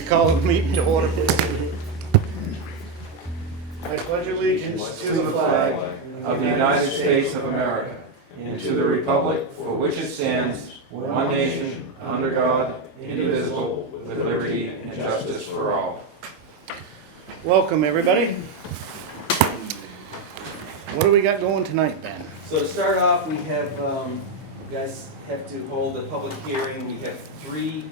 to call the meeting to order, please. I pledge allegiance to the flag of the United States of America, and to the republic for which it stands, one nation, under God, indivisible, with liberty and justice for all. Welcome, everybody. What do we got going tonight, Ben? So to start off, we have, you guys have to hold a public hearing. We have three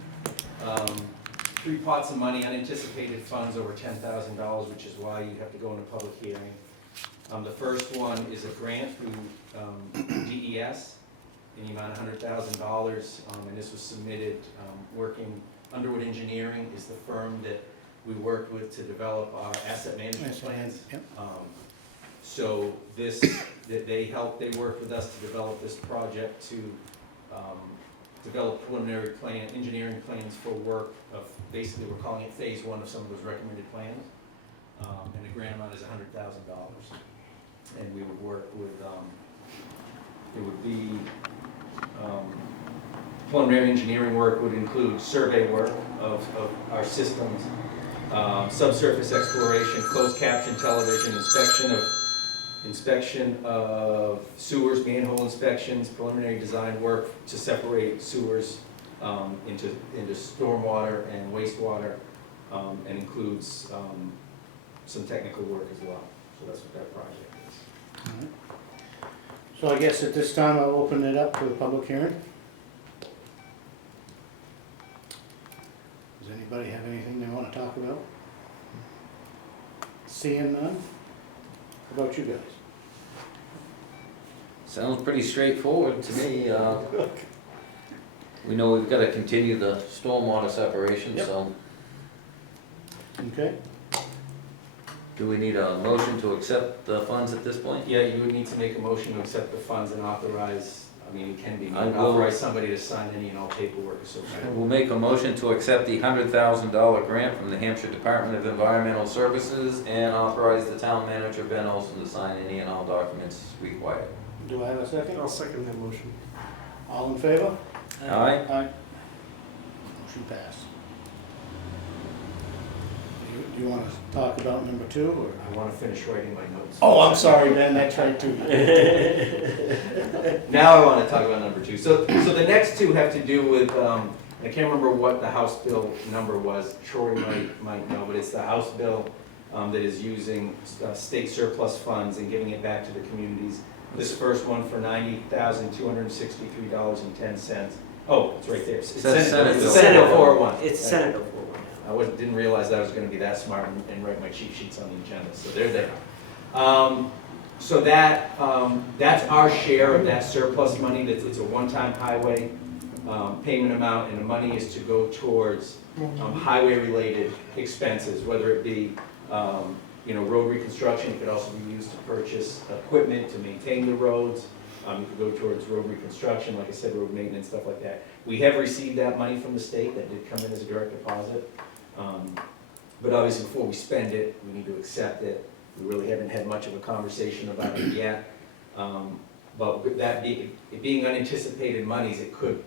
pots of money, unanticipated funds over $10,000, which is why you have to go into public hearing. The first one is a grant through DES in the amount of $100,000, and this was submitted working, Underwood Engineering is the firm that we worked with to develop our asset management plans. Yep. So this, that they worked with us to develop this project to develop preliminary engineering plans for work of, basically we're calling it phase one of some of those recommended plans. And the grant amount is $100,000. And we would work with, it would be, preliminary engineering work would include survey work of our systems, subsurface exploration, closed caption television, inspection of sewers, manhole inspections, preliminary design work to separate sewers into stormwater and wastewater, and includes some technical work as well. So that's what that project is. All right. So I guess at this time I'll open it up to a public hearing. Does anybody have anything they want to talk about? Seeing none? How about you guys? Sounds pretty straightforward to me. We know we've got to continue the stormwater separation, Yep. so Okay. do we need a motion to accept the funds at this point? Yeah, you would need to make a motion to accept the funds and authorize, I mean, it can be, I will- authorize somebody to sign any and all paperwork associated. We'll make a motion to accept the $100,000 grant from the Hampshire Department of Environmental Services and authorize the town manager, Ben Olson, to sign any and all documents required. Do I have a second? I'll second that motion. All in favor? Aye? Aye. Motion passed. Do you want to talk about number two, or? I want to finish writing my notes. Oh, I'm sorry, Ben, that's right too. Now I want to talk about number two. So the next two have to do with, I can't remember what the House bill number was. Troy might know, but it's the House bill that is using state surplus funds and giving it back to the communities. This first one for $90,263.10. Oh, it's right there. It's Says Senate bill. Senate Bill 401. It's Senate Bill 401. I didn't realize that I was going to be that smart and write my cheat sheets on the agenda, so they're there. So that's our share of that surplus money. It's a one-time highway payment amount, and the money is to go towards highway-related expenses, whether it be road reconstruction. It could also be used to purchase equipment to maintain the roads. You could go towards road reconstruction, like I said, road maintenance, stuff like that. We have received that money from the state. That did come in as a direct deposit. But obviously before we spend it, we need to accept it. We really haven't had much of a conversation about it yet. But with that it being unanticipated monies, it could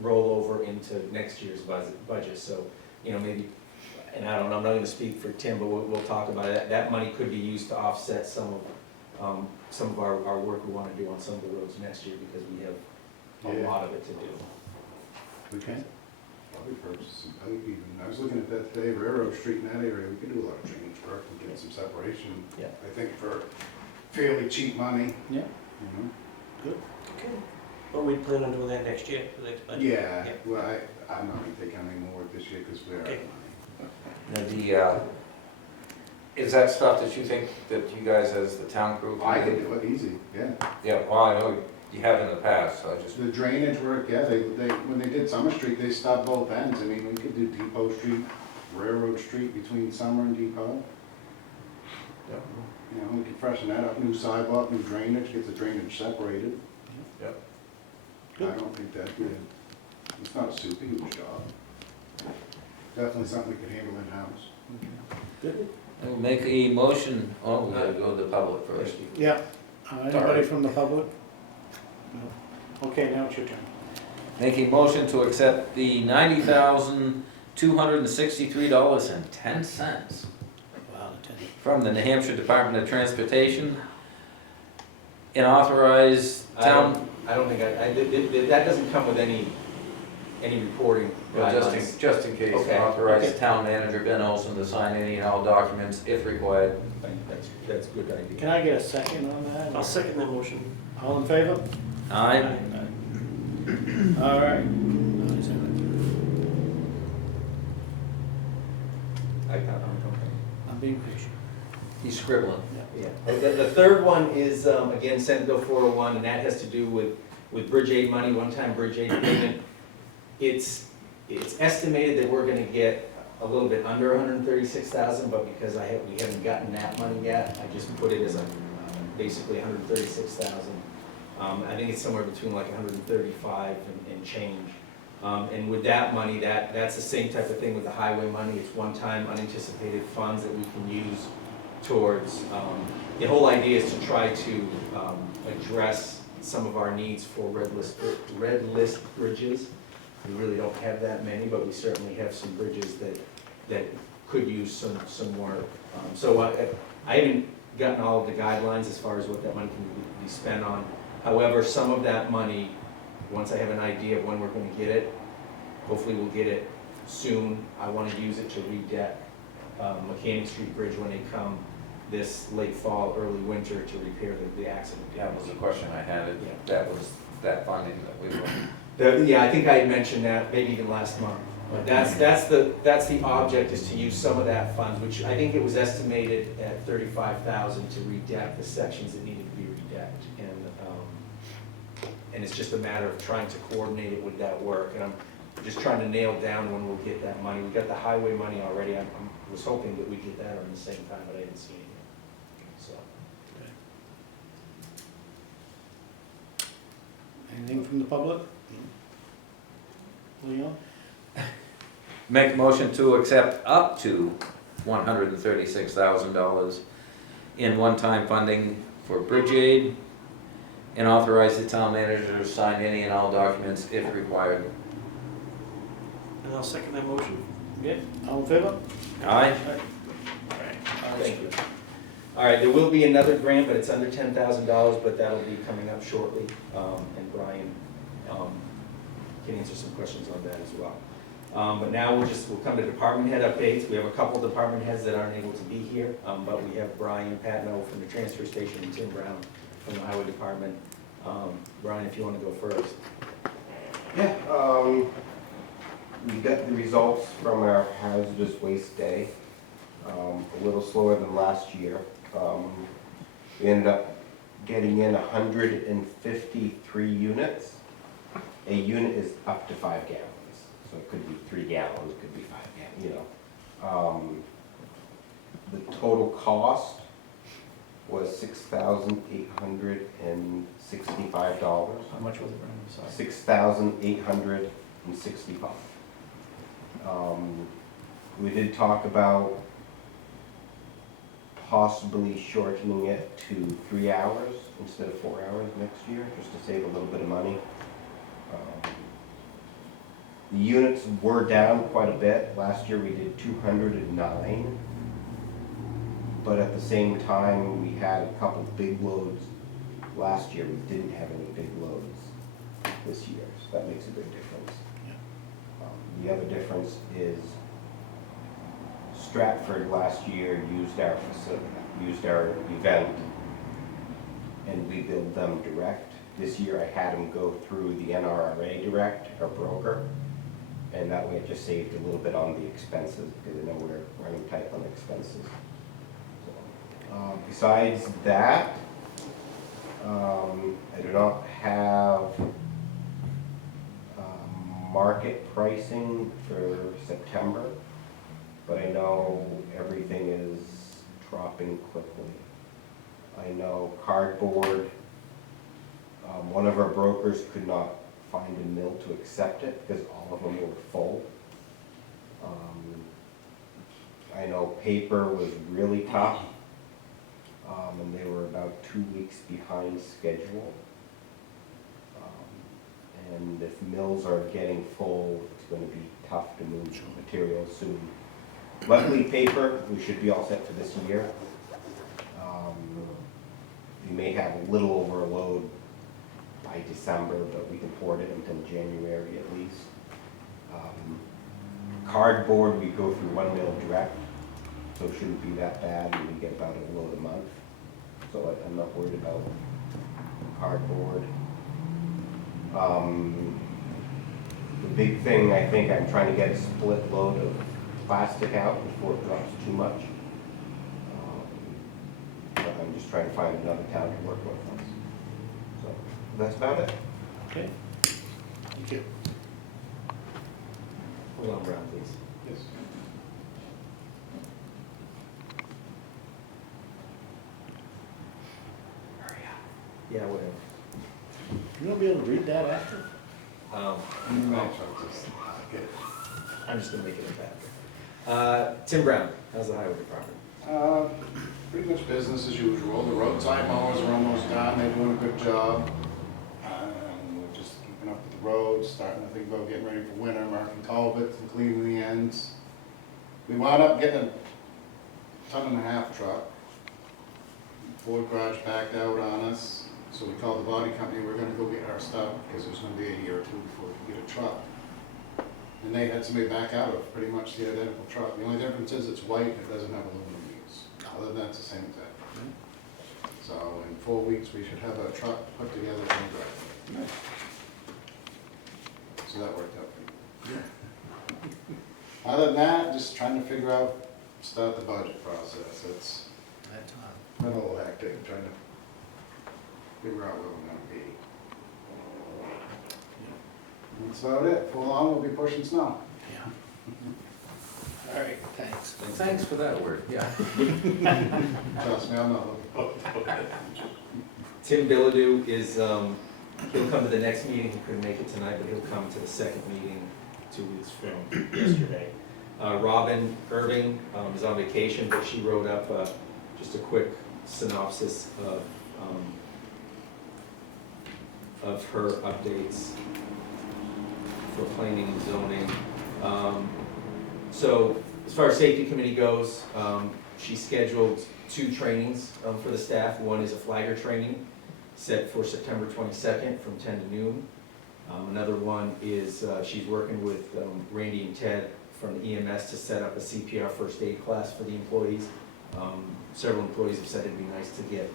roll over into next year's budget. So, maybe, and I don't know, I'm not going to speak for Tim, but we'll talk about it. That money could be used to offset some of our work we want to do on some of the roads next year, because we have a lot of it to do. Okay. Probably purchase, I was looking at that today, Railroad Street in that area, we could do a lot of drainage work and get some separation. Yeah. I think for fairly cheap money. Yeah. Okay. But we plan on doing that next year, for the next budget? Yeah, Yeah. well, I'm not gonna take any more this year because we're out of Okay. money. Is that stuff that you think that you guys as the town crew? I could do it easy, yeah. Yeah, well, I know you have in the past, so I just. The drainage work, yeah, when they did Summer Street, they stopped both ends. I mean, we could do Depot Street, Railroad Street between Summer and Depot. We could freshen that up, new sidewalk, new drainage, get the drainage separated. Yep. I don't think that good. It's not a super huge job. Definitely something we could handle in-house. Good. We'll make a motion, oh, we gotta go to the public first. Yeah. Anybody from the public? No. Okay, now it's your turn. Make a motion to accept the $90,000 $263.10 Wow, Lieutenant. from the New Hampshire Department of Transportation and authorize town, I don't think that doesn't come with any reporting well, guidelines. just in case, Okay. authorize Okay. town manager Ben Olson to sign any and all documents if required. I think that's a good idea. Can I get a second on that? I'll second that motion. All in favor? Aye. All right. I'm being patient. He's scribbling. Yeah. The third one is, again, Senate Bill 401, and that has to do with bridge aid money, one-time bridge aid payment. It's estimated that we're gonna get a little bit under 136,000, but because we haven't gotten that money yet, I just put it as basically 136,000. I think it's somewhere between like 135 and change. And with that money, that's the same type of thing with the highway money. It's one-time unanticipated funds that we can use towards, the whole idea is to try to address some of our needs for red list bridges. We really don't have that many, but we certainly have some bridges that could use some work. So I haven't gotten all of the guidelines as far as what that money can be spent on. However, some of that money, once I have an idea of when we're gonna get it, hopefully we'll get it soon. I wanna use it to redeck Mechanic Street Bridge when they come this late fall, early winter to repair the accident. That was the question I had, Yeah. that was that funding that we were. Yeah, I think I had mentioned that, maybe even last month. But that's the object, is to use some of that funds, which I think it was estimated at 35,000 to redeck the sections that needed to be redecked. And it's just a matter of trying to coordinate it with that work. And I'm just trying to nail down when we'll get that money. We got the highway money already. I was hoping that we'd get that around the same time, but I didn't see it yet. So. Anything from the public? Leon? Make a motion to accept up to $136,000 in one-time funding for bridge aid and authorize the town manager to sign any and all documents if required. And I'll second that motion. Yeah, all in favor? Aye. Thank you. All right, there will be another grant, but it's under $10,000, but that'll be coming up shortly. And Brian can answer some questions on that as well. But now we'll come to department head updates. We have a couple department heads that aren't able to be here, but we have Brian Patno from the transfer station and Tim Brown from the highway department. Brian, if you want to go first. Yeah, we got the results from our hazardous waste day, a little slower than last year. We ended up getting in 153 units. A unit is up to 5 gallons, so it could be 3 gallons, it could be 5 gallons, you know. The total cost was $6,865. How much was it, Brian? I'm sorry. $6,865. We did talk about possibly shortening it to 3 hours instead of 4 hours next year, just to save a little bit of money. The units were down quite a bit. Last year we did 209, but at the same time we had a couple big loads. Last year we didn't have any big loads this year, so that makes a big difference. The other difference is Stratford last year used our event, and we billed them direct. This year I had them go through the NRRA direct, our broker, and that way it just saved a little bit on the expenses, because I know we're running tight on expenses. So, besides that, I do not have market pricing for September, but I know everything is dropping quickly. I know cardboard, one of our brokers could not find a mill to accept it because all of them were full. I know paper was really tough, and they were about 2 weeks behind schedule. And if if mills are getting full, it's gonna be tough to move materials soon. Luckily, paper, we should be all set for this year. We may have a little over a load by December, but we can port it until January at least. Cardboard, we go through one mill direct, so it shouldn't be that bad, and we get about a load a month. So I'm not worried about cardboard. The big thing, I think, I'm trying to get a split load of plastic out before it drops too much. But I'm just trying to find another town to work with us. So that's about it. Okay. Thank you. Hold on, Brown, please. Yes. Yeah, whatever. You won't be able to read that after? Okay. I'm just gonna make it a factor. Tim Brown, how's the highway department? Pretty much business as usual. The roadside mowers are almost done. They're doing a good job. We're just keeping up with the roads, starting to think about getting ready for winter, marking culverts and cleaning the ends. We wound up getting a 1.5 ton truck. Ford garage backed out on us, so we called the body company. We're gonna go get our stuff because there's gonna be a year or two before we can get a truck. And they had somebody back out of pretty much the identical truck. The only difference is it's white and it doesn't have aluminum wheels. Other than that, it's the same thing. So in 4 weeks, we should have a truck put together and drive. So that worked out pretty good. Other than that, just trying to figure out, start the budget process. It's been a little hectic, trying to figure out where we're gonna be. That's about it. For long, we'll be pushing snow. All right, thanks. Thanks for that word, yeah. Trust me, I'm not looking forward to it. Tim Bilodeau is, he'll come to the next meeting, he couldn't make it tonight, but he'll come to the second meeting 2 weeks from yesterday. Robin Irving is on vacation, but she wrote up just a quick synopsis of her updates for planning and zoning. So as far as safety committee goes, she scheduled 2 trainings for the staff. One is a flagger training set for September 22nd from 10 to noon. Another one is she's working with Randy and Ted from the EMS to set up a CPR first aid class for the employees. Several employees have said it'd be nice to get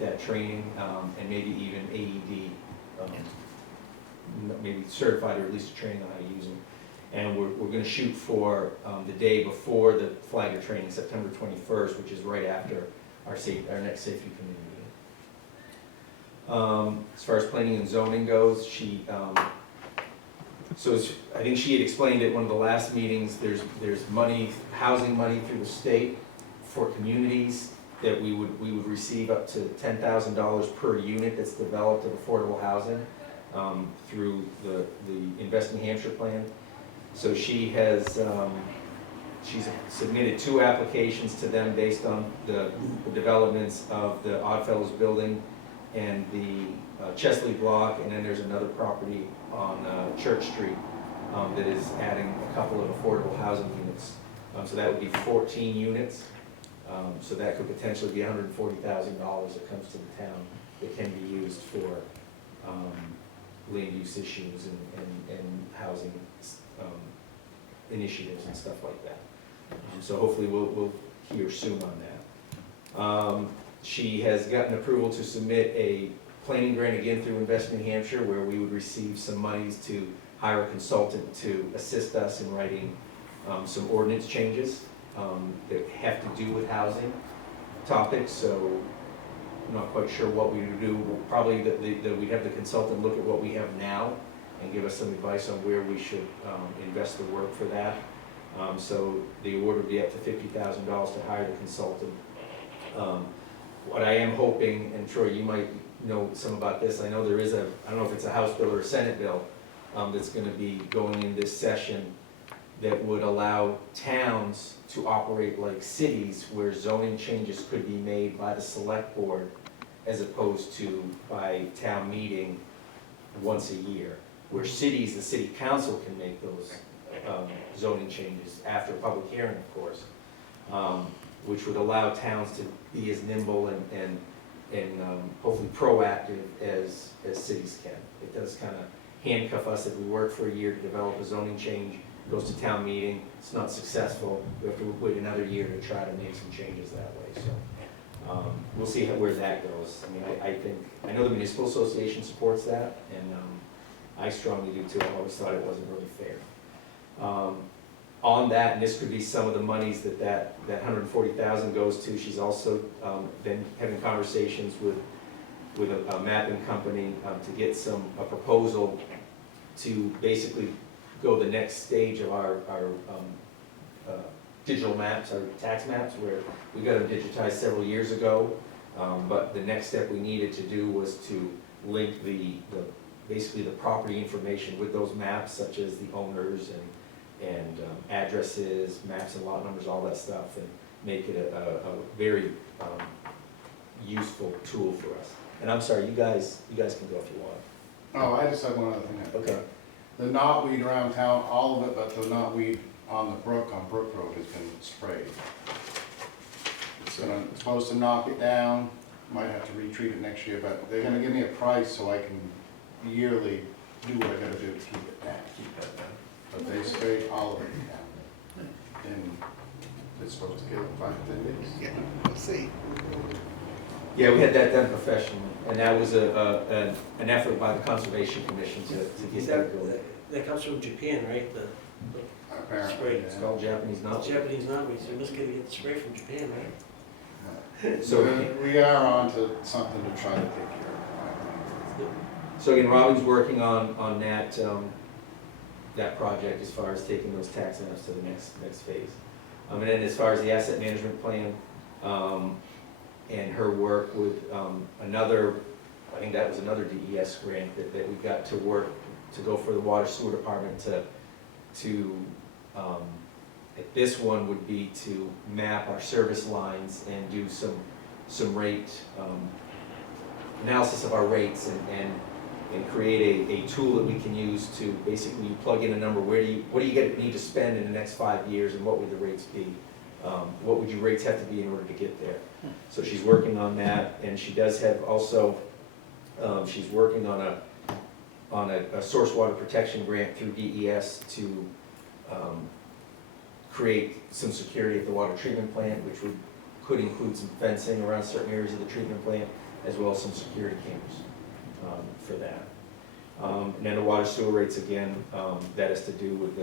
that training and maybe even AED, maybe certified or at least a training on how to use them. And we're gonna shoot for the day before the flagger training, September 21st, which is right after our next safety committee meeting. As far as planning and zoning goes, I think she had explained at one of the last meetings, there's money, housing money through the state for communities that we would receive up to $10,000 per unit that's developed of affordable housing through the Invest New Hampshire plan. So she has, she's submitted 2 applications to them based on the developments of the Oddfellows building and the Chesley block, and then there's another property on Church Street that is adding a couple of affordable housing units. So that would be 14 units. So that could potentially be $140,000 that comes to the town that can be used for land use issues and housing initiatives and stuff like that. So hopefully we'll hear soon on that. She has gotten approval to submit a planning grant again through Invest New Hampshire, where we would receive some monies to hire a consultant to assist us in writing some ordinance changes that have to do with housing topics. So I'm not quite sure what we would do. Probably we'd have the consultant look at what we have now and give us some advice on where we should invest the work for that. So the award would be up to $50,000 to hire the consultant. What I am hoping, and Troy, you might know some about this, I know there is I don't know if it's a House bill or a Senate bill that's gonna be going in this session that would allow towns to operate like cities, where zoning changes could be made by the select board as opposed to by town meeting once a year. where cities, the city council can make those zoning changes after a public hearing, of course, which would allow towns to be as nimble and hopefully proactive as cities can. It does kind of handcuff us if we work for a year to develop a zoning change, goes to town meeting, it's not successful, we have to wait another year to try to make some changes that way, so. We'll see where that goes. I mean, I know the municipal association supports that, and I strongly do too. I always thought it wasn't really fair. On that, and this could be some of the monies that $140,000 goes to, she's also been having conversations with a mapping company to get a proposal to basically go the next stage of our digital maps, our tax maps, where we got them digitized several years ago. But the next step we needed to do was to link basically the property information with those maps, such as the owners and addresses, maps and lot numbers, all that stuff, and make it a very useful tool for us. And I'm sorry, you guys can go if you want. Oh, I just had one other thing. Okay. The knotweed around town, all of it, but the knotweed on the brook, on Brook Road, has been sprayed. It's supposed to knock it down, might have to retreat it next year, but they're gonna give me a price so I can yearly do what I gotta do to keep it down. But they sprayed all of it down. And it's supposed to kill it in 5 to 10 days. Yeah, we'll see. Yeah, we had that done professionally, and that was an effort by the Conservation Commission to get that going. That comes from Japan, right? The Apparently. spray. It's called Japanese The knotweed. Japanese knotweed, so you must get the spray from Japan, right? So, We are on to something to try to take care of. so again, Robin's working on that project as far as taking those tax maps to the next phase. And then as far as the asset management plan, and her work with another, I think that was another DES grant that we got to work, to go for the water sewer department this one would be to map our service lines and do some rate analysis of our rates and create a tool that we can use to basically plug in a number, what do you need to spend in the next 5 years, and what would the rates be? What would your rates have to be in order to get there? So she's working on that, and she does have also, she's working on a source water protection grant through DES to create some security at the water treatment plant, which could include some fencing around certain areas of the treatment plant, as well as some security cameras for that. And then the water sewer rates, again, that has to do with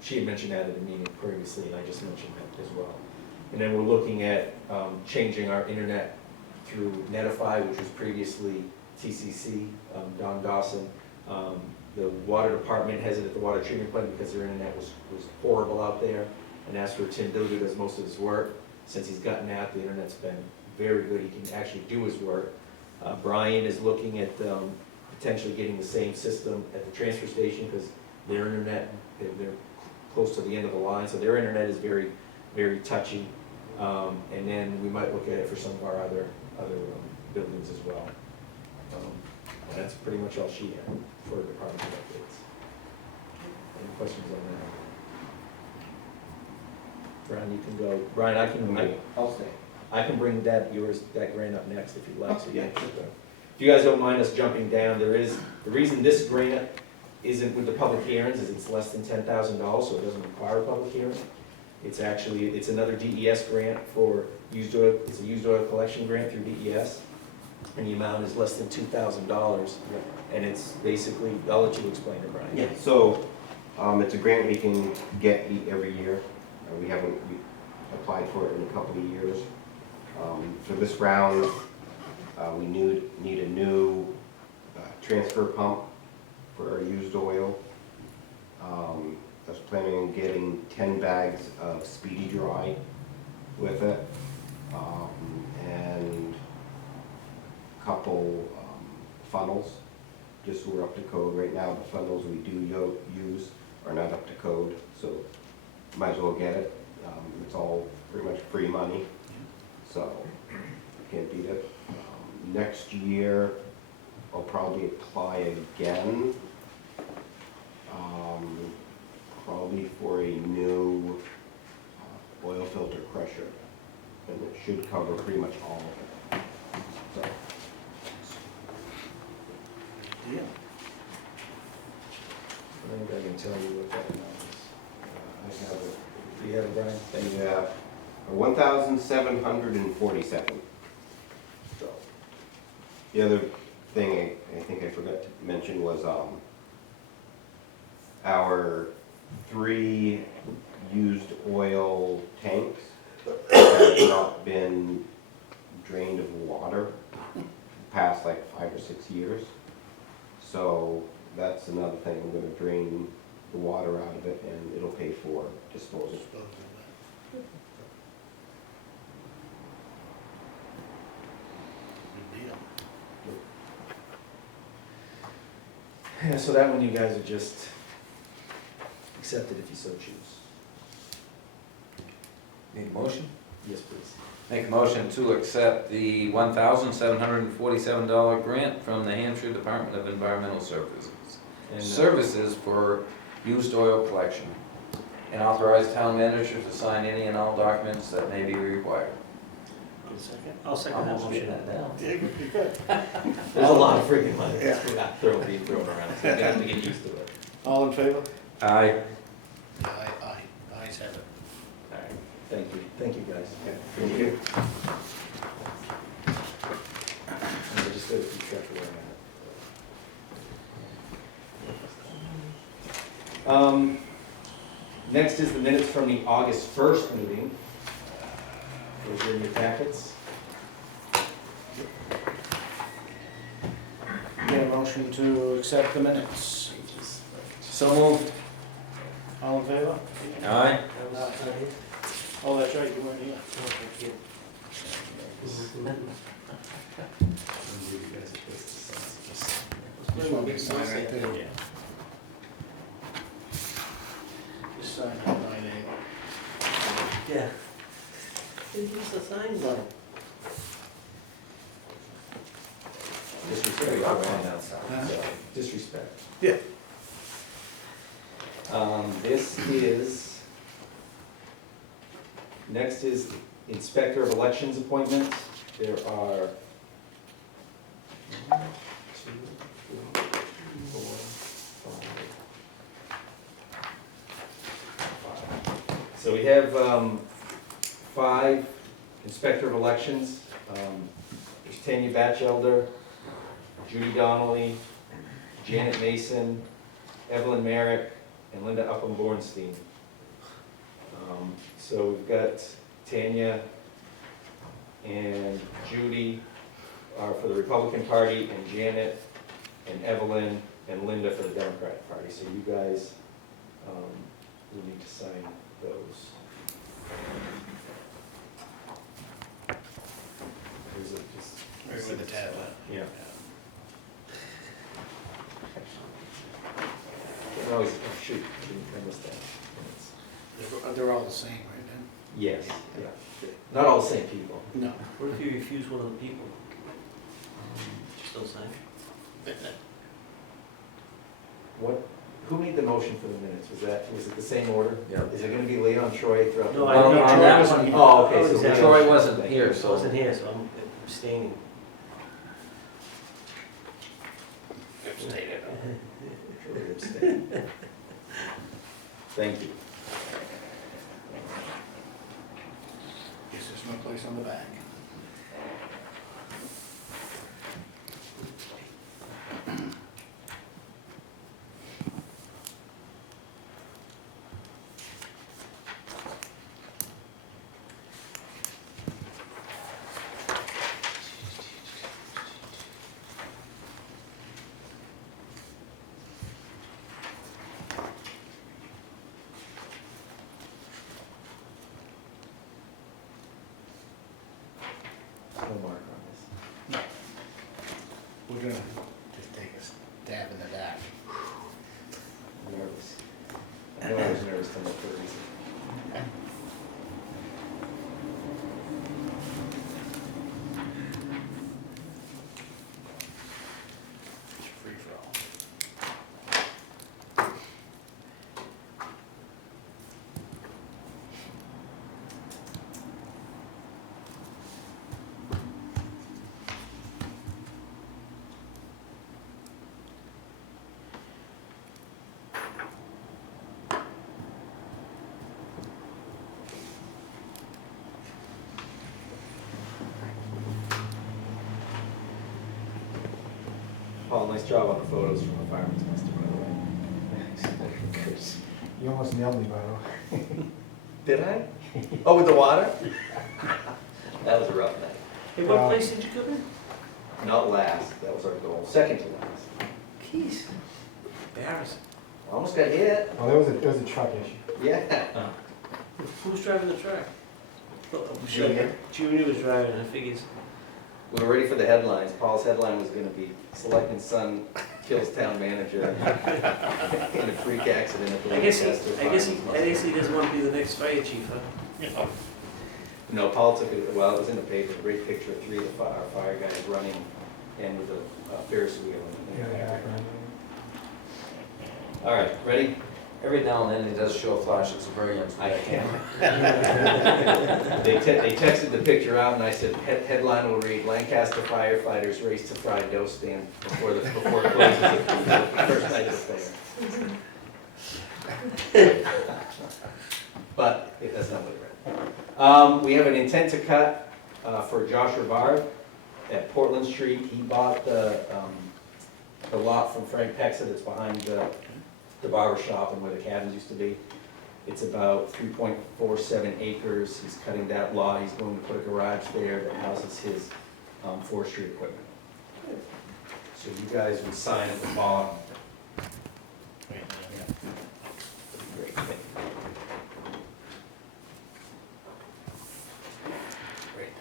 she had mentioned that at a meeting previously, and I just mentioned that as well. And then we're looking at changing our internet through Netify, which was previously TCC, Don Dawson. The water department has it at the water treatment plant because their internet was horrible out there, and that's where Tim Bilger does most of his work. Since he's gotten out, the internet's been very good, he can actually do his work. Brian is looking at potentially getting the same system at the transfer station, because their internet, they're close to the end of the line, so their internet is very, very touchy. And then we might look at it for some of our other buildings as well. And that's pretty much all she had for department updates. Any questions on that? Brian, you can go. Brian, I'll stay. I can bring that grant up next if you'd like. So Yeah. If you guys don't mind us jumping down, the reason this grant isn't with the public hearings is it's less than $10,000, so it doesn't require a public hearing. It's another DES grant for used oil, it's a used oil collection grant through DES, and the amount is less than $2,000. And it's basically, I'll let you explain it, Brian. Yeah, so, it's a grant we can get every year. We applied for it in a couple of years. For this round, we need a new transfer pump for our used oil. I was planning on getting 10 bags of Speedy Dry with it, and a couple funnels, just so we're up to code. Right now, the funnels we do use are not up to code, so might as well get it. It's all pretty much free money, so can't beat it. Next year, I'll probably apply again should cover pretty much all of it. So, Yeah. I think I can tell you what that amount is. I have it. Do you have it, Brian? Thank you. yeah, 1,747. So, the other thing I think I forgot to mention was, our 3 used oil tanks have not been drained of water past like 5 or 6 years. So that's another thing, I'm gonna drain the water out of it and it'll pay for disposal. Good deal. Yeah, so that one you guys would just accept it if you so choose. Need a motion? Yes, please. Make a motion to accept the $1,747 grant from the Hampshire Department of Environmental Services. And, Services for used oil collection. And authorize town manager to sign any and all documents that may be required. Good second. I'll second that Almost written motion. that down. Yeah, good, good. There's a lot of freaking money Yeah. that's being thrown around, so you have to get used to it. All in favor? Aye. Aye, aye, ayes have it. All right, thank you guys. Thank you. And we'll just go to keep track of where I'm at. Next is the minutes from the August 1st meeting. Those are in your packets. Get a motion to accept the minutes. So moved. All in favor? Aye. Oh, that's right, you weren't here. Just want me to sign right there. Just sign it, my name. Yeah. Use the sign one. Disrespect. Disrespect. Yeah. This is, next is Inspector of Elections appointments. There are 1, 2, 3, 4, 5. So we have 5 Inspector of Elections. There's Tanya Batchelder, Judy Donnelly, Janet Mason, Evelyn Merrick, and Linda Upham-Bornstein. So we've got Tanya and Judy are for the Republican Party, and Janet and Evelyn and Linda for the Democratic Party. So you guys will need to sign those. There's a, just. Right with the tablet. Yeah. Oh, shoot, I missed that. They're all the same, right Yes, yeah. Not all the same people. then? No. What if you refuse one of the people? Still sign? What, who made the motion for the minutes? Was it the same order? Yeah. Is it gonna be Leon, Troy throughout? the- No, Well, No, on Troy that wasn't one- here. Oh, okay, so. Exactly. Troy wasn't here, I so. wasn't here, so I'm abstaining. Abstained. Troy abstained. Thank you. Guess there's no place on the back. No mark on this. We're gonna just take a stab in the dark. I'm nervous. I know I was nervous to look for a reason. It's free for all. Paul, nice job on the photos from the fireman's muster, by the way. You almost nailed me, by the way. Did I? Oh, with the water? That was a rough night. Hey, what place did you come in? Not last, that was our goal, second to last. Keys. Embarrassing. Almost got hit. Well, it was a truck issue. Yeah. Who's driving the truck? Junior. Junior was driving, I figured. We were ready for the headlines. Paul's headline was gonna be Selectman's son kills town manager in a freak accident at the I guess Lancaster he doesn't want to be the next fire chief, huh? No, Paul took it, well, it was in the paper, a great picture of three of our fire guys running and with a Ferris wheel. All right, ready? Every now and then it does show flashes of brilliance. I can't. They texted the picture out and I said, headline will read, Lancaster firefighters race to fried dough stand before it closes the first night of the fair. But that's not what it read. We have an intent to cut for Josh Rivard at Portland Street. He bought the lot from Frank Pexa that's behind the barber shop and where the cabins used to be. It's about 3.47 acres. He's cutting that lot. He's going to put a garage there that houses his forestry equipment. So you guys would sign at the bottom. Great. Great.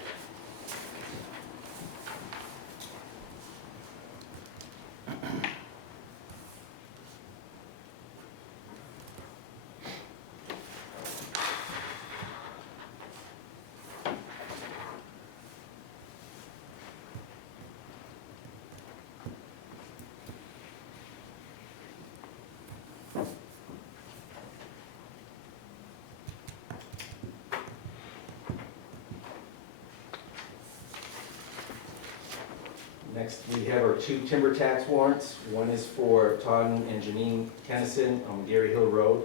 Next, we have our two timber tax warrants. One is for Todd and Janine Kennison on Gary Hill Road.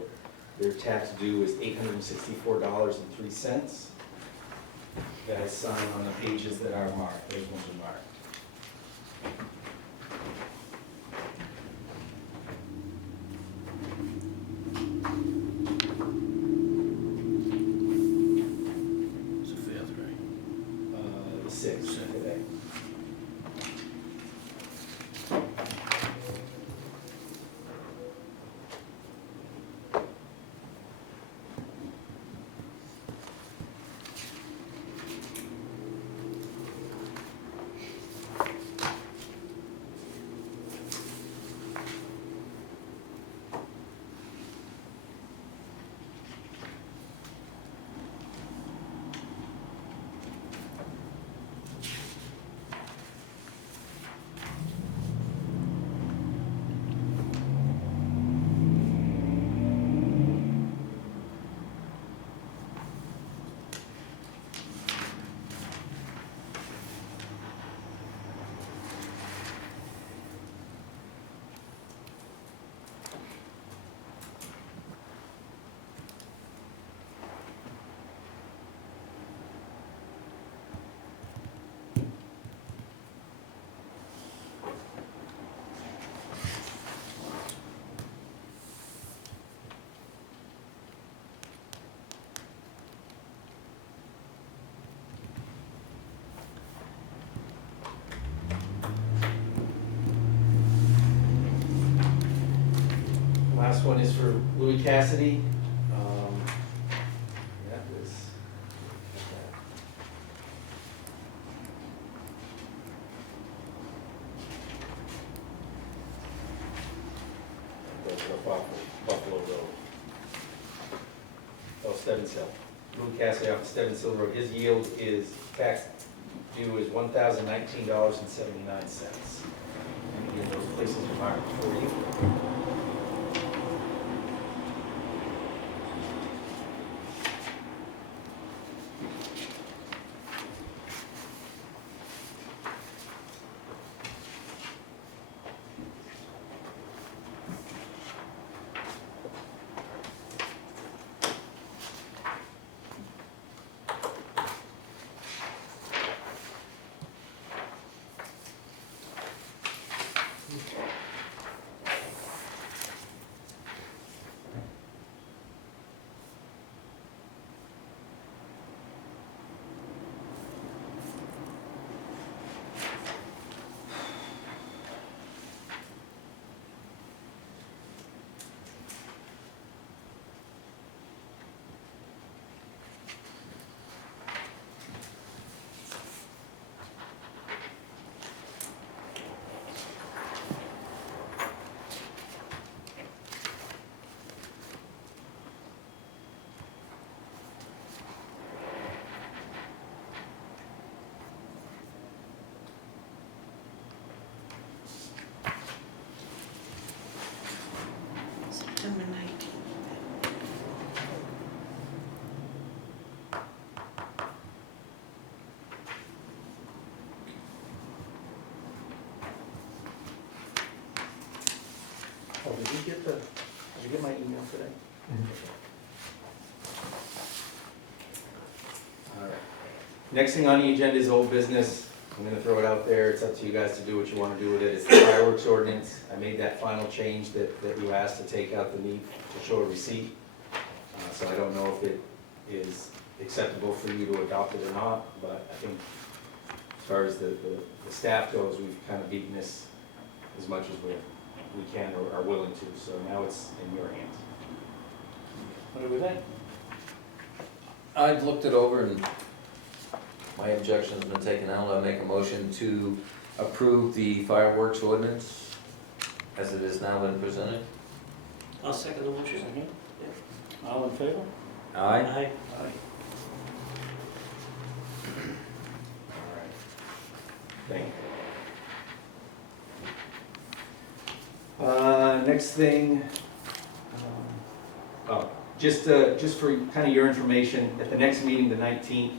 Their tax due is $864.03. Guys sign on the pages that are marked. Those ones are marked. It's a fifth, right? The 6th today. Last one is for Louis Cassidy. That was. That's Buffalo Road. Oh, Stebbins Hill. Louis Cassidy off of Stebbins Hill Road. His yield is, tax due is $1,019.79. And again, those places are marked for you. September 19th. Oh, did you get my email today? All right. Next thing on the agenda is old business. I'm gonna throw it out there. It's up to you guys to do what you wanna do with it. It's the fireworks ordinance. I made that final change that you asked to take out the need to show a receipt. So I don't know if it is acceptable for you to adopt it or not, but I think as far as the staff goes, we've kind of beaten this as much as we can or are willing to. So now it's in your hands. What do we think? I've looked it over and my objection's been taken out. I make a motion to approve the fireworks ordinance as it is now been presented. I'll second the motion. Second? All in favor? Aye. Aye. Aye. All right. Thank you. Next thing, just for kind of your information, at the next meeting, the 19th,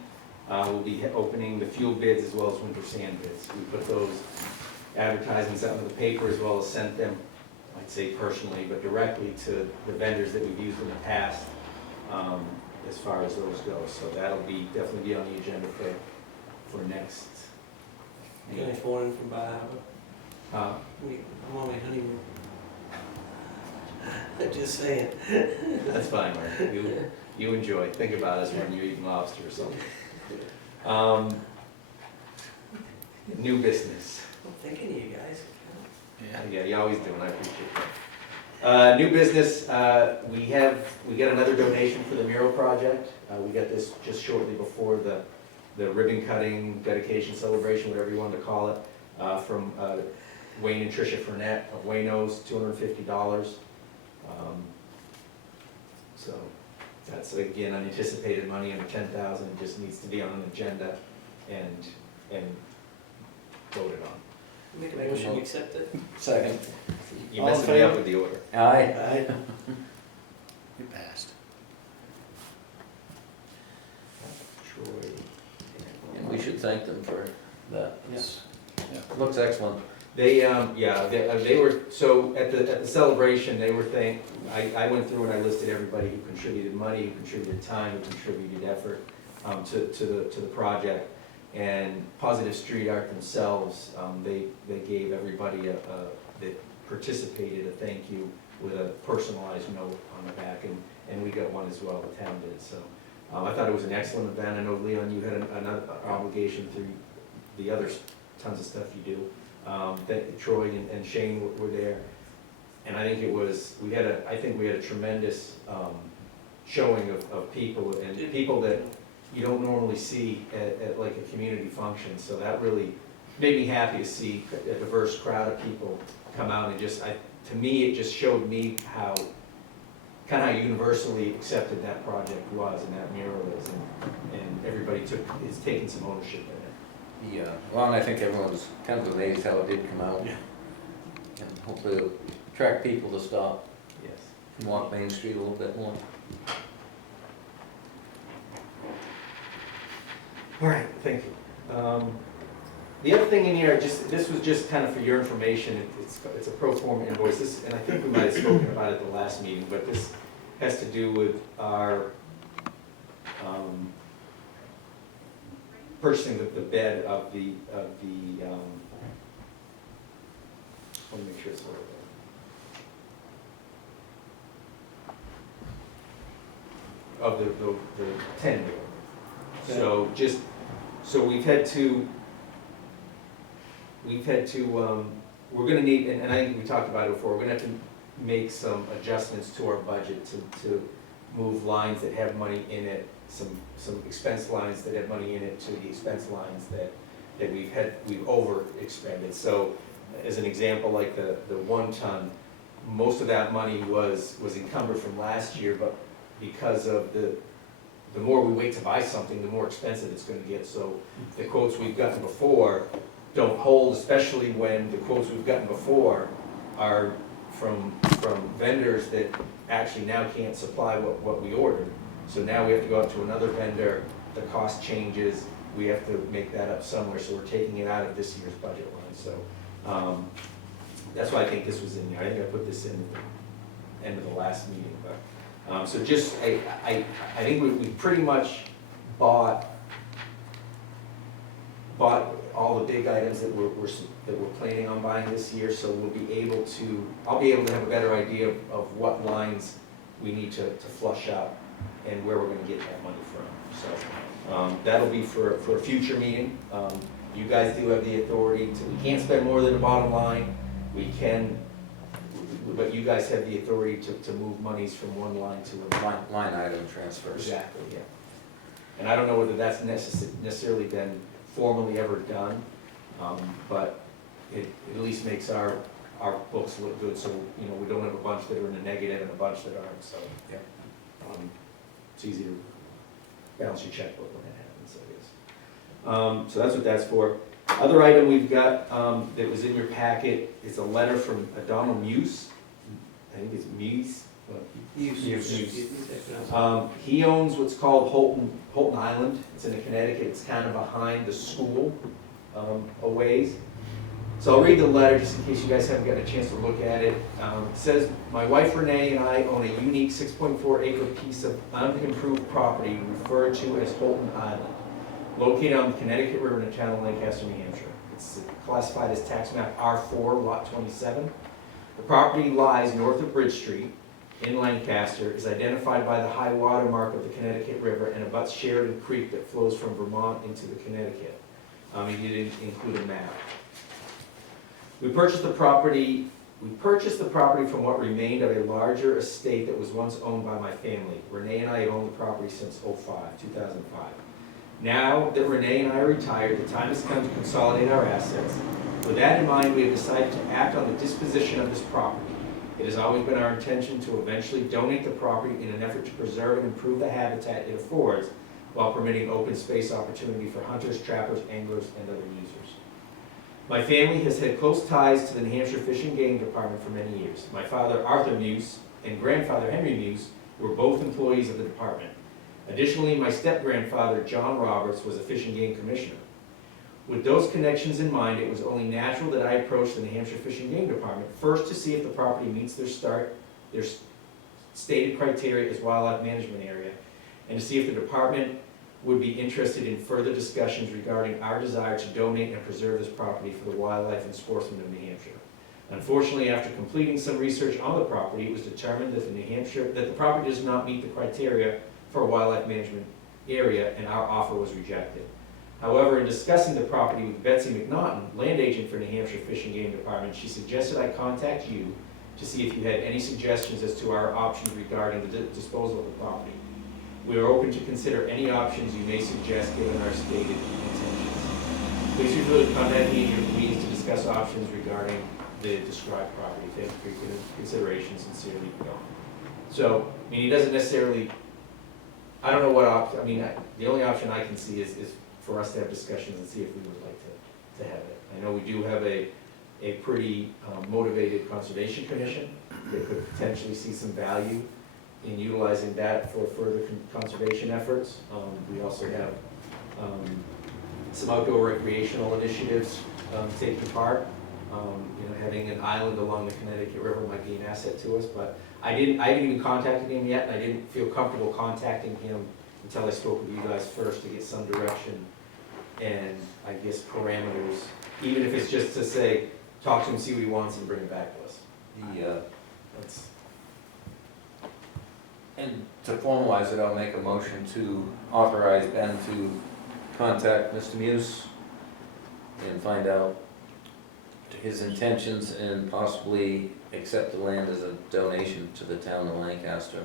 we'll be opening the fuel bids as well as winter sand bids. We put those advertisements out in the paper as well as sent them, I'd say personally, but directly to the vendors that we've used in the past, as far as those go. So that'll definitely be on the agenda for next. Can I phone in from Bar Harbor? I'm on my honeymoon. Just saying. That's fine, Mark. You enjoy. Think about us when you're eating lobster or something. New business. I'm thinking of you guys. Yeah, you always do, and I appreciate that. New business, we got another donation for the mural project. We got this just shortly before the ribbon cutting, dedication celebration, whatever you wanted to call it, from Wayne and Tricia Furnett of Wayno's, $250. So that's, again, unanticipated money under $10,000, it just needs to be on an agenda and voted on. Make a motion, we accept it. Second. You All in messed me up favor? with the order. Aye. Aye. You passed. Troy. And we should thank them for that. Yes. Looks excellent. They, they were, so at the celebration, they were I went through and I listed everybody who contributed money, who contributed time, who contributed effort, to the project. And Positive Street Art themselves, they gave everybody that participated a thank you with a personalized note on the back, and we got one as well, the town did, so. I thought it was an excellent event. I know, Leon, you had another obligation through the other tons of stuff you do. That Troy and Shane were there, and I think we had a tremendous showing of people, and people that you don't normally see at like a community function, so that really made me happy to see a diverse crowd of people come out, and to me, it just showed me how universally accepted that project was, and that mural is, and everybody is taking some ownership in it. Yeah, well, and I think everyone's kind of amazed how it did come out. Yeah. And hopefully it'll attract people to stop Yes. and walk Main Street a little bit more. All right, thank you. The other thing in here, this was just kind of for your information, it's a pro forma invoice, and I think we might have spoken about it at the last meeting, but this has to do with our purchasing the bed of the let me make sure it's ordered. Of the 10 year. So we've had to, we're gonna need, and I think we talked about it before, we're gonna have to make some adjustments to our budget to move lines that have money in it, some expense lines that have money in it to the expense lines that we've over expended. So as an example, like the 1 ton, most of that money was encumbered from last year, but because of the more we wait to buy something, the more expensive it's gonna get. So the quotes we've gotten before don't hold, especially when the quotes we've gotten before are from vendors that actually now can't supply what we ordered. So now we have to go out to another vendor, the cost changes, we have to make that up somewhere, so we're taking it out of this year's budget line, so, that's why I think this was in there, I think I put this in at the end of the last meeting, but, so just, I think we pretty much bought all the big items that we're planning on buying this year, so we'll be able to, I'll be able to have a better idea of what lines we need to flush out and where we're gonna get that money from, so, that'll be for a future meeting. You guys do have the authority to, we can't spend more than the bottom line, we can, but you guys have the authority to move monies from one line to another. Line item transfers. Exactly, yeah. And I don't know whether that's necessarily been formally ever done, but it at least makes our books look good, so, you know, we don't have a bunch that are in the negative and a bunch that aren't, so. Yeah. It's easy to balance your checkbook when that happens, I guess. So that's what that's for. Other item we've got, that was in your packet, is a letter from Donald Muse. I think it's Muse. He owns what's called Holton Island. It's in Connecticut. It's kind of behind the school, a ways. So I'll read the letter just in case you guys haven't gotten a chance to look at it. It says, my wife Renee and I own a unique 6.4 acre piece of unimproved property referred to as Holton Island, located on the Connecticut River in the town of Lancaster, New Hampshire. It's classified as tax map R4, lot 27. The property lies north of Bridge Street in Lancaster, is identified by the high water mark of the Connecticut River, and abuts Sheridan Creek that flows from Vermont into the Connecticut. He did include a map. We purchased the property from what remained of a larger estate that was once owned by my family. Renee and I have owned the property since 2005. Now that Renee and I are retired, the time has come to consolidate our assets. With that in mind, we have decided to act on the disposition of this property. It has always been our intention to eventually donate the property in an effort to preserve and improve the habitat it affords, while permitting open space opportunity for hunters, trappers, anglers, and other users. My family has had close ties to the New Hampshire Fish and Game Department for many years. My father, Arthur Muse, and grandfather, Henry Muse, were both employees of the department. Additionally, my step-grandfather, John Roberts, was a Fish and Game Commissioner. With those connections in mind, it was only natural that I approached the New Hampshire Fish and Game Department, first to see if the property meets their stated criteria as wildlife management area, and to see if the department would be interested in further discussions regarding our desire to donate and preserve this property for the wildlife and sportsmen of New Hampshire. Unfortunately, after completing some research on the property, it was determined that the property does not meet the criteria for a wildlife management area, and our offer was rejected. However, in discussing the property with Betsy McNaughton, land agent for New Hampshire Fish and Game Department, she suggested I contact you to see if you had any suggestions as to our options regarding the disposal of the property. We are open to consider any options you may suggest given our stated intentions. Please feel free to contact me in your meetings to discuss options regarding the described property. Thank you for your consideration. Sincerely, Bill. So, I mean, he doesn't necessarily, I don't know what option, I mean, the only option I can see is for us to have discussions and see if we would like to have it. I know we do have a pretty motivated conservation commission that could potentially see some value in utilizing that for further conservation efforts. We also have some outdoor recreational initiatives taking part. You know, having an island along the Connecticut River might be an asset to us, but I haven't even contacted him yet, and I didn't feel comfortable contacting him until I spoke with you guys first to get some direction and, I guess, parameters, even if it's just to say, talk to him, see what he wants, and bring it back to us. And to formalize it, I'll make a motion to authorize Ben to contact Mr. Muse and find out his intentions and possibly accept the land as a donation to the town of Lancaster.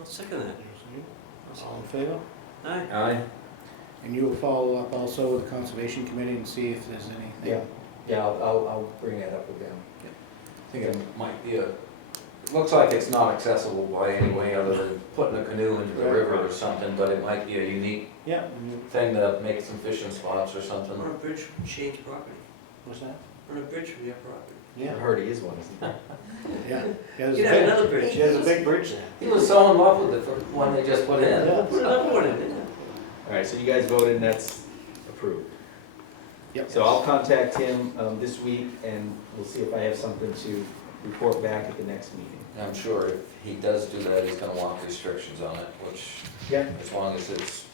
I'll second that. All in favor? Aye. Aye? And you will follow up also with the Conservation Committee and see if there's anything? Yeah, I'll bring that up with them. I think it might be it looks like it's not accessible by any way other than putting a canoe into the river or something, but it might be a unique Yeah. thing to make some fishing spots or something. Or a bridge change property. What's that? On a bridge from your property. I Yeah, heard he is one, isn't he? yeah. He has a You have big- another bridge. She has a big bridge there. He was so in love with the one they just put in. Yeah. Put another one in it. All right, so you guys voted and that's approved. Yep. So I'll contact him this week and we'll see if I have something to report back at the next meeting. I'm sure if he does do that, he's gonna want restrictions on it, which, Yeah. as long as it's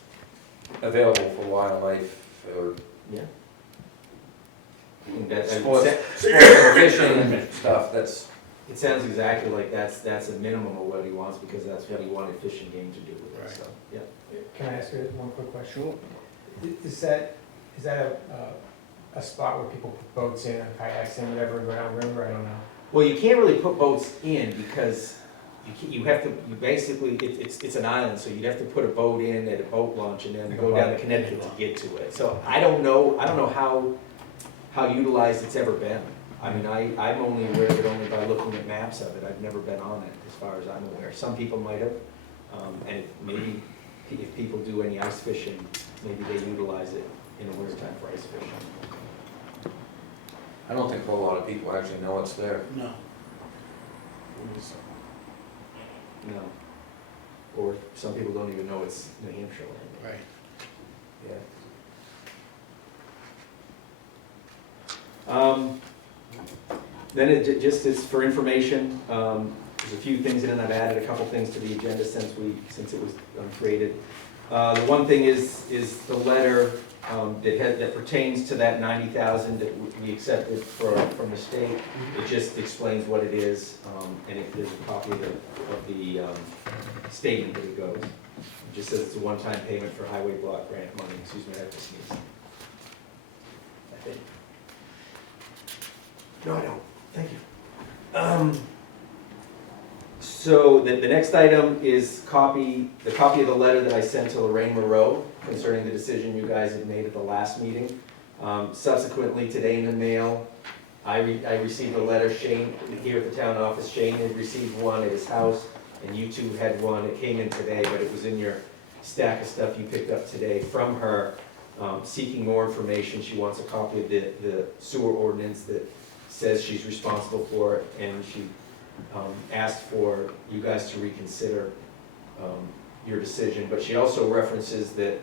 available for wildlife or Yeah. That- sports, and fishing and stuff, that's, It sounds exactly like that's a minimum of what he wants because that's what he wanted Fish and Game to do with it, Right. so, yeah. Can I ask you one quick question? Sure. Is that a spot where people put boats in, and kayaks in, whatever, and go down the river? I don't know. Well, you can't really put boats in because you have to, you basically, it's an island, so you'd have to put a boat in at a boat launch and then Like a go down boat. to Connecticut to get to it. So I don't know how utilized it's ever been. I mean, I'm only aware of it only by looking at maps of it. I've never been on it, as far as I'm aware. Some people might have, and maybe if people do any ice fishing, maybe they utilize it in the wintertime for ice fishing. I don't think a whole lot of people actually know it's there. No. No. Or some people don't even know it's New Hampshire land. Right. Yeah. Then it just is for information, there's a few things in it, I've added a couple things to the agenda since it was created. The one thing is the letter that pertains to that 90,000 that we accepted from the state. It just explains what it is, and there's a copy of the statement that it goes. It just says it's a one-time payment for highway block grant money. Excuse me, I have to sneeze. I think. No, I don't. Thank you. So the next item is the copy of the letter that I sent to Lorraine Moreau concerning the decision you guys had made at the last meeting. Subsequently, today in the mail, I received a letter. Shane, here at the town office, Shane had received one at his house, and you two had one. It came in today, but it was in your stack of stuff you picked up today from her, seeking more information. She wants a copy of the sewer ordinance that says she's responsible for it, and she asked for you guys to reconsider your decision. But she also references that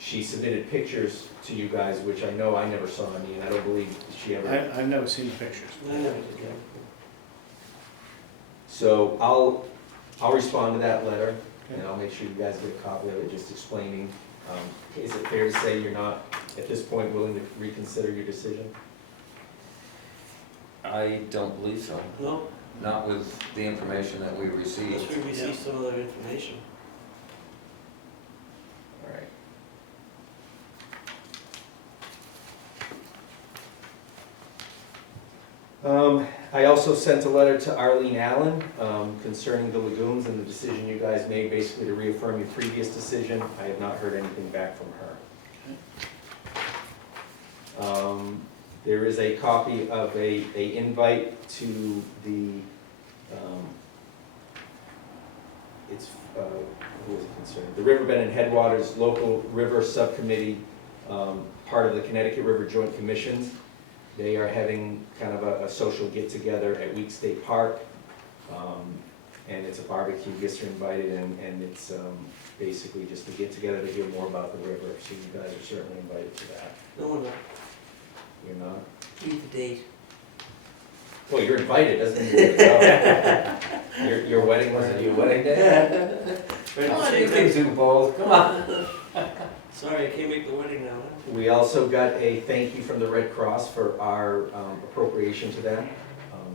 she submitted pictures to you guys, which I know I never saw. I mean, I don't believe she ever. I've never seen the pictures. I never did that. So I'll respond to that letter, and I'll make sure you guys get a copy of it, just explaining. Is it fair to say you're not, at this point, willing to reconsider your decision? I don't believe so, No, not with the information that we unless received. we receive some other information. All right. I also sent a letter to Arlene Allen concerning the lagoons and the decision you guys made, basically to reaffirm your previous decision. I have not heard anything back from her. There is a copy of a invite to the, who is it concerned? The Riverbend and Headwaters Local River Subcommittee, part of the Connecticut River Joint Commissions. They are having kind of a social get-together at Week State Park. And it's a barbecue, guests are invited, and it's basically just a get-together to hear more about the river. So you guys are certainly invited to that. No, we're not. You're not? Read the date. Well, you're invited, doesn't mean you're go. Your wedding was your wedding day? Right Come at on, the you same can time. do both, come on. Sorry, I can't make the wedding now, huh? We also got a thank you from the Red Cross for our appropriation to them.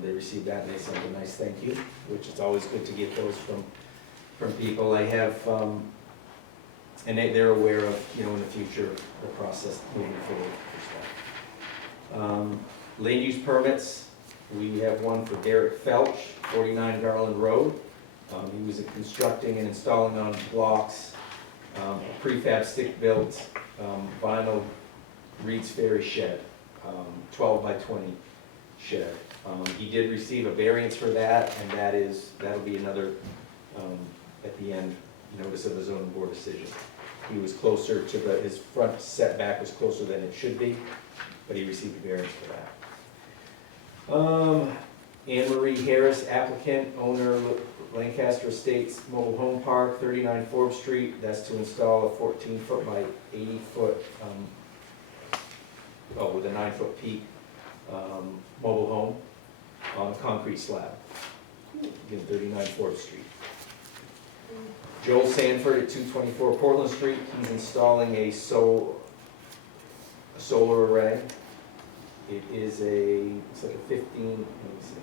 They received that and they sent a nice thank you, which is always good to get those from people. I have, and they're aware of, in the future, the process moving forward for stuff. Land use permits, we have one for Derek Felch, 49 Garland Road. He was constructing and installing on blocks, a prefab stick-built vinyl Reed's Ferry shed, 12 by 20 shed. He did receive a variance for that, and that'll be another, at the end, notice of the zoning board decision. He was closer to his front setback was closer than it should be, but he received a variance for that. Anne Marie Harris, applicant, owner, Lancaster Estates Mobile Home Park, 39 Forbes Street. That's to install a 14-foot by 80-foot, with a 9-foot peak, mobile home on a concrete slab. Again, 39 Forbes Street. Joel Sanford at 224 Portland Street. He's installing a solar array. It is it's like a 15, let me see.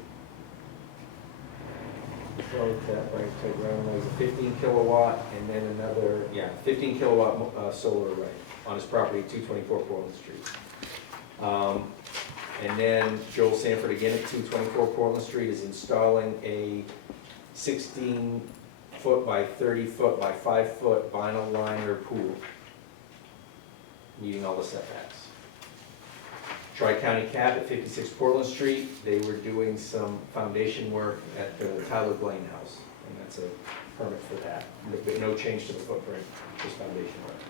That right, type ground was a 15 kilowatt and then another, 15 kilowatt solar array on his property at 224 Portland Street. And then Joel Sanford again at 224 Portland Street is installing a 16-foot by 30-foot by 5-foot vinyl liner pool, meeting all the setbacks. Tri-County Cap at 56 Portland Street, they were doing some foundation work at the Tyler Blaine House, and that's a permit for that. No change to the footprint, just foundation work.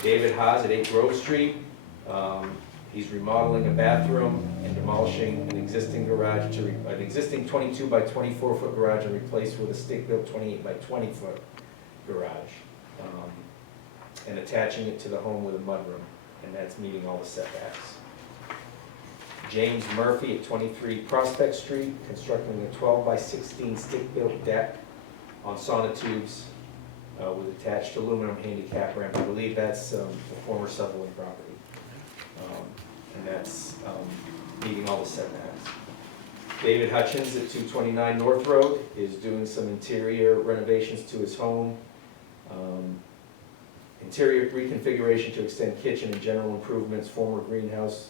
David Haas at 8 Grove Street, he's remodeling a bathroom and demolishing an existing garage an existing 22 by 24 foot garage and replace with a stick-built 28 by 20 foot garage, and attaching it to the home with a mudroom, and that's meeting all the setbacks. James Murphy at 23 Prospect Street, constructing a 12 by 16 stick-built deck on sonotubes with attached aluminum handicap ramp. I believe that's the former Sutherland property. And that's meeting all the setbacks. David Hutchins at 229 North Road is doing some interior renovations to his home. Interior reconfiguration to extend kitchen and general improvements, former greenhouse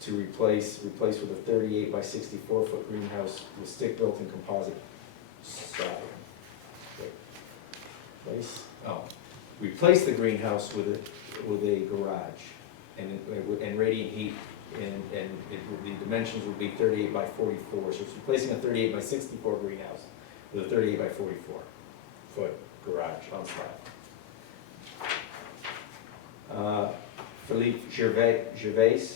to replace with a 38 by 64 foot greenhouse with stick-built and composite siding. Replace the greenhouse with a garage and radiant heat, and the dimensions would be 38 by 44. So it's replacing a 38 by 64 greenhouse with a 38 by 44 foot garage on slab. Philippe Gervais,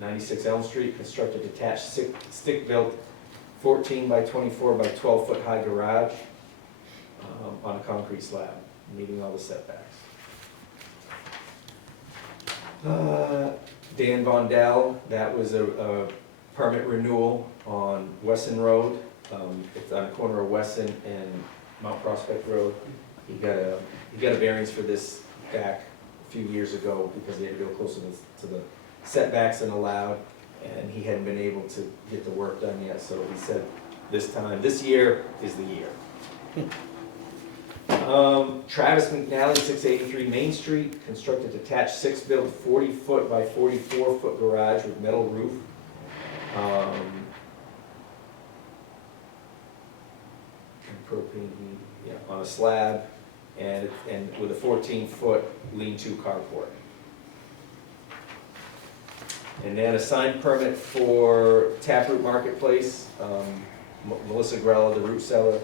96 Elm Street, constructed detached stick-built 14 by 24 by 12 foot high garage on a concrete slab, meeting all the setbacks. Dan Von Dell, that was a permit renewal on Wesson Road. It's on the corner of Wesson and Mount Prospect Road. He got a variance for this back a few years ago because he had to go closer to the setbacks and allowed, and he hadn't been able to get the work done yet, so he said this year is the year. Travis McNally, 683 Main Street, constructed detached 6-built 40-foot by 44-foot garage with metal roof. And propane heat, on a slab, and with a 14-foot lean-to carport. And then a signed permit for Taproot Marketplace, Melissa Grella, the root seller,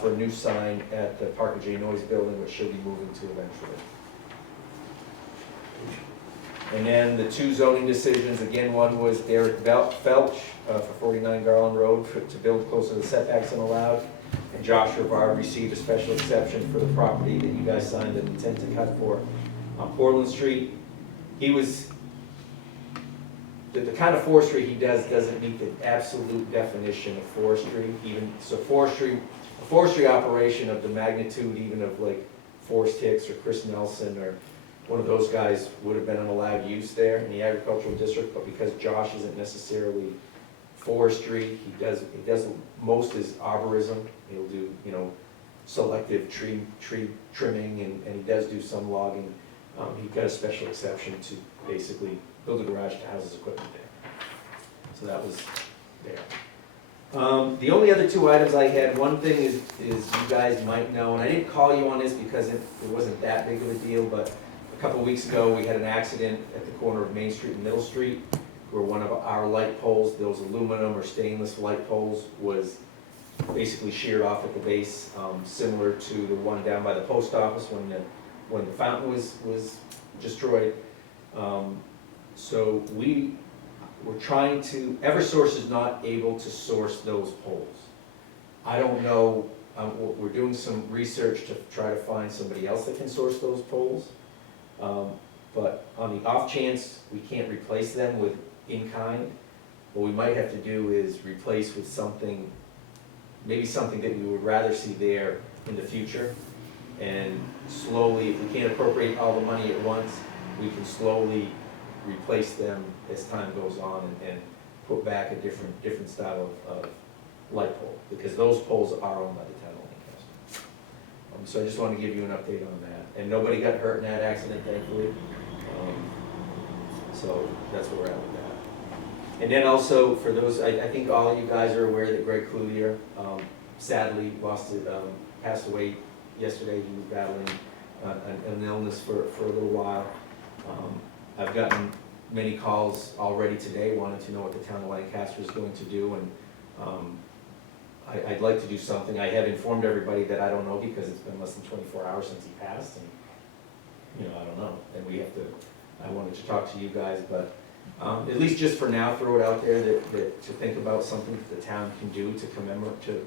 for a new sign at the Parker J. Noyes building, which she'll be moving to eventually. And then the two zoning decisions, again, one was Derek Felch for 49 Garland Road to build closer to the setbacks than allowed. And Josh Rivard received a special exception for the property that you guys signed an intent to cut for on Portland Street. He was, the kind of forestry he does doesn't meet the absolute definition of forestry. So forestry operation of the magnitude even of like Forrest Hicks or Chris Nelson or one of those guys would have been an allowed use there in the agricultural district, but because Josh isn't necessarily forestry, he does most is arborism. He'll do, selective tree trimming, and he does do some logging. He got a special exception to basically build a garage to house his equipment there. So that was there. The only other two items I had, one thing is you guys might know, and I didn't call you on this because it wasn't that big of a deal, but a couple of weeks ago we had an accident at the corner of Main Street and Middle Street where one of our light poles, those aluminum or stainless light poles, was basically sheared off at the base, similar to the one down by the post office when the fountain was destroyed. So we we're trying to, Eversource is not able to source those poles. I don't know, we're doing some research to try to find somebody else that can source those poles. But on the off chance we can't replace them with in-kind, what we might have to do is replace with something, maybe something that we would rather see there in the future. And slowly, if we can't appropriate all the money at once, we can slowly replace them as time goes on and put back a different style of light pole, because those poles are owned by the town of Lancaster. So I just wanted to give you an update on that. And nobody got hurt in that accident, thankfully. So that's where we're at with that. And then also, for those, I think all of you guys are aware that Greg Cloutier sadly passed away yesterday. He was battling an illness for a little while. I've gotten many calls already today wanting to know what the town of Lancaster is going to do, and I'd like to do something. I have informed everybody that I don't know, because it's been less than 24 hours since he passed, and, you know, I don't know. And I wanted to talk to you guys, but at least just for now, throw it out there that to think about something that the town can do to commemorate, to,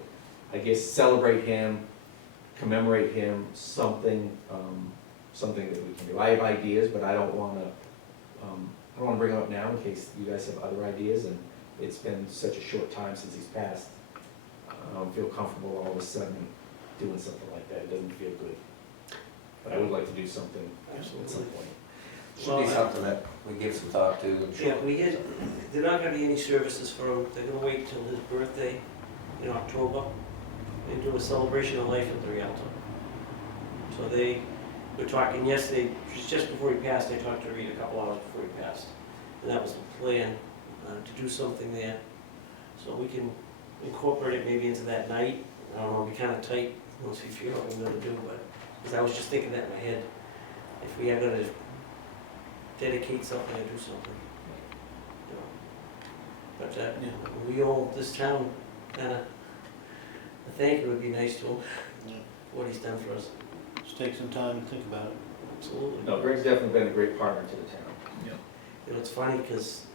I guess, celebrate him, commemorate him, something that we can do. I have ideas, but I don't want to bring them up now in case you guys have other ideas, and it's been such a short time since he's passed. I don't feel comfortable all of a sudden doing something like that. It doesn't feel good. But I would like to do something at some point. Should be something that we give some thought to. And Yeah, there are not gonna be any services for him. They're gonna wait till his birthday in October and do a celebration of life at the Rialto. So they were talking yesterday, just before he passed, I talked to Reed a couple hours before he passed. And that was the plan, to do something there. So we can incorporate it maybe into that night. I don't know, it'll be kinda tight, once we figure out what we're gonna do, but, because I was just thinking that in my head. If we are gonna dedicate something or do something, you know. But, we owe this town, kinda, a thank you would be nice to him, for what he's done for us. Just take some time to think about it. Absolutely. No, Greg's definitely been a great partner to the town. You know, it's funny, because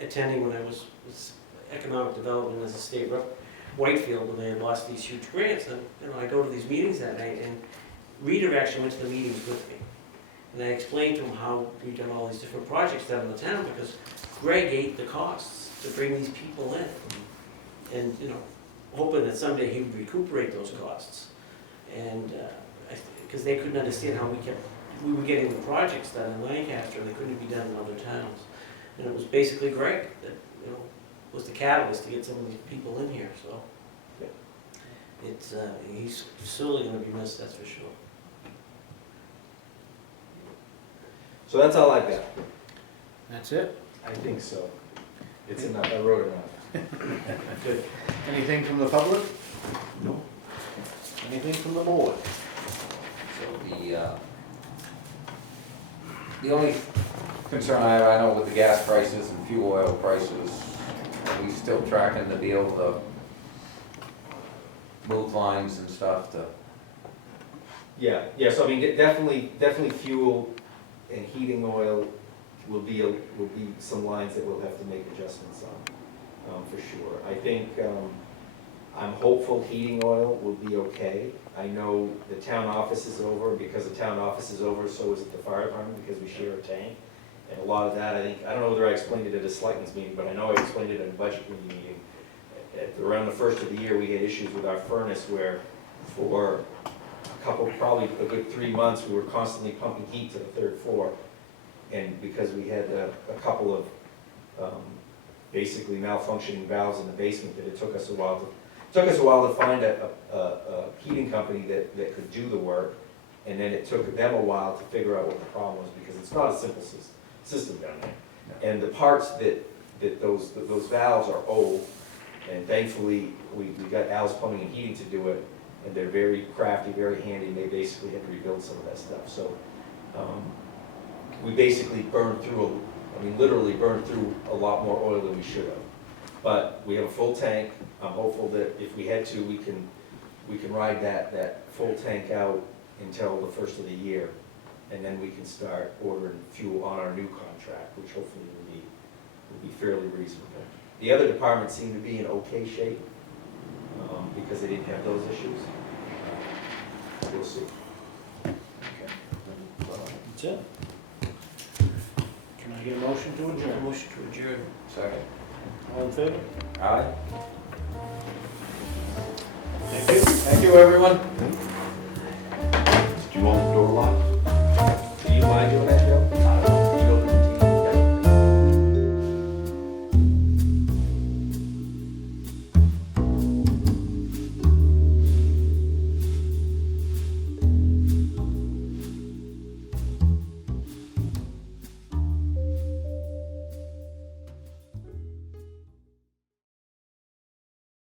attending when I was economic development as a state rep, Whitefield, when they had lost these huge grants, and, you know, I go to these meetings that night, and Reader actually went to the meetings with me. And I explained to him how we've done all these different projects down in the town, because Greg ate the costs to bring these people in. And, you know, hoping that someday he would recuperate those costs. And, because they couldn't understand how we were getting the projects done in Lancaster, and they couldn't be done in other towns. And it was basically Greg that, you know, was the catalyst to get some of these people in here, so. It's, he's certainly gonna be missed, that's for sure. So that's all I've got. That's it? I think so. It's enough, I wrote enough. Good. Anything from the public? No. Anything from the board? So the only concern I have, I know with the gas prices and fuel oil prices, are we still tracking to be able to move lines and stuff to? Yeah, so I mean, definitely fuel and heating oil will be some lines that we'll have to make adjustments on, for sure. I think, I'm hopeful heating oil will be okay. I know the town office is over, because the town office is over, so is it the fire department, because we share a tank. And a lot of that, I don't know whether I explained it at a selectmen's meeting, but I know I explained it at a budget committee meeting. Around the first of the year, we had issues with our furnace where for probably a good 3 months, we were constantly pumping heat to the third floor. And because we had a couple of basically malfunctioning valves in the basement, that it took us a while to find a heating company that could do the work. And then it took them a while to figure out what the problem was, because it's not a simple system down there. And the parts that those valves are old, and thankfully we got Al's Plumbing and Heating to do it, and they're very crafty, very handy, and they basically had to rebuild some of that stuff. So we basically literally burned through a lot more oil than we should have. But we have a full tank. I'm hopeful that if we had to, we can ride that full tank out until the first of the year, and then we can start ordering fuel on our new contract, which hopefully will be will be fairly reasonable. The other departments seem to be in okay shape, because they didn't have those issues. We'll see. That's it. Can I get a motion to adjourn? Motion to adjourn. Second. All in favor? Aye. Thank you. Thank you, everyone.